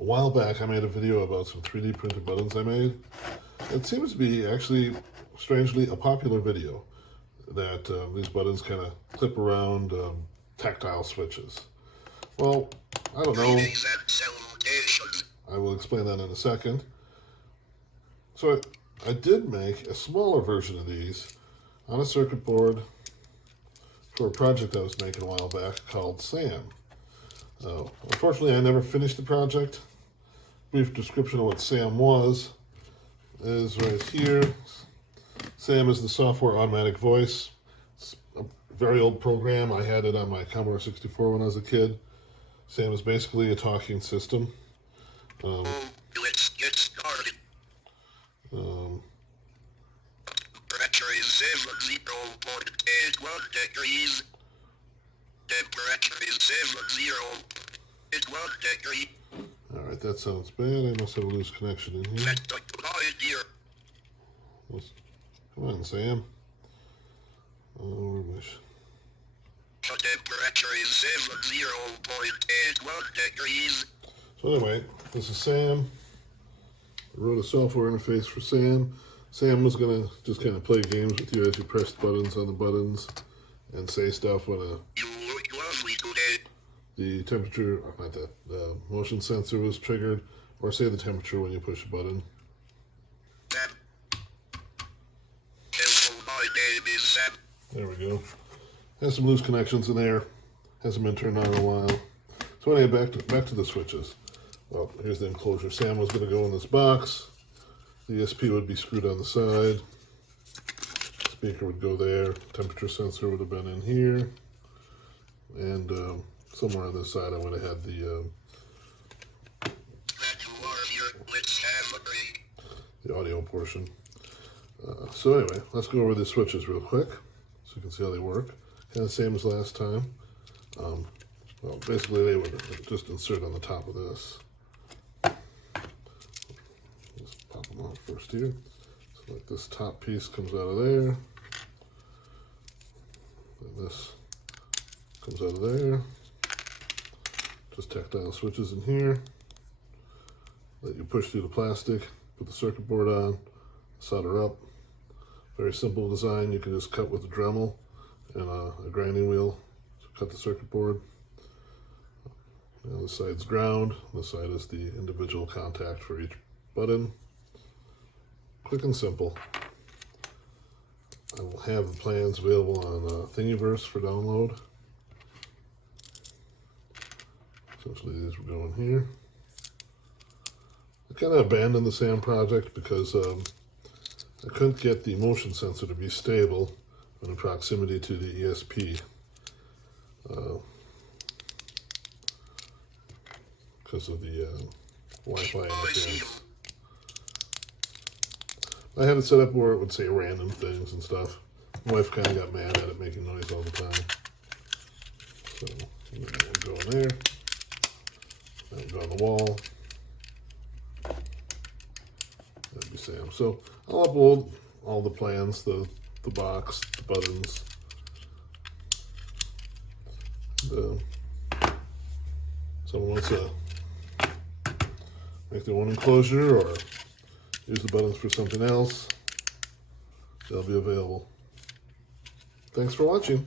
A while back I made a video about some 3D printed buttons I made. It seems to be actually, strangely, a popular video. That these buttons kind of clip around tactile switches. Well, I don't know. I will explain that in a second. So I did make a smaller version of these on a circuit board for a project I was making a while back called Sam. Unfortunately, I never finished the project. Brief description of what Sam was is right here. Sam is the software automatic voice. It's a very old program. I had it on my Commodore 64 when I was a kid. Sam is basically a talking system. Let's get started. Temperature is 70.81 degrees. Temperature is 70.81 degrees. Alright, that sounds bad. I must have a loose connection in here. Set the light here. Come on, Sam. Oh, wish. The temperature is 70.81 degrees. So anyway, this is Sam. I wrote a software interface for Sam. Sam was going to just kind of play games with you as you pressed buttons on the buttons and say stuff when You look lovely today. the temperature, not that, the motion sensor was triggered, or say the temperature when you push a button. Hello, my name is Sam. There we go. Has some loose connections in there. Hasn't been turned on in a while. So anyway, back to the switches. Well, here's the enclosure. Sam was going to go in this box. The ESP would be screwed on the side. Speaker would go there. Temperature sensor would have been in here. And somewhere on this side I would have had the audio portion. So anyway, let's go over the switches real quick so you can see how they work. Kind of the same as last time. Well, basically they would just insert on the top of this. Just pop them off first here. So like this top piece comes out of there. And this comes out of there. Just tactile switches in here that you push through the plastic, put the circuit board on, solder up. Very simple design. You can just cut with a Dremel and a grinding wheel to cut the circuit board. Now this side's ground, this side is the individual contact for each button. Quick and simple. I will have the plans available on Thingiverse for download. Essentially these will go in here. I kind of abandoned the Sam project because I couldn't get the motion sensor to be stable in proximity to the ESP. Because of the Wi-Fi interference. I had it set up where it would say random things and stuff. My wife kind of got mad at it making noise all the time. So that would go in there. That would go on the wall. That'd be Sam. So I'll upload all the plans, the box, the buttons. Someone wants to make their own enclosure or use the buttons for something else, they'll be available. Thanks for watching.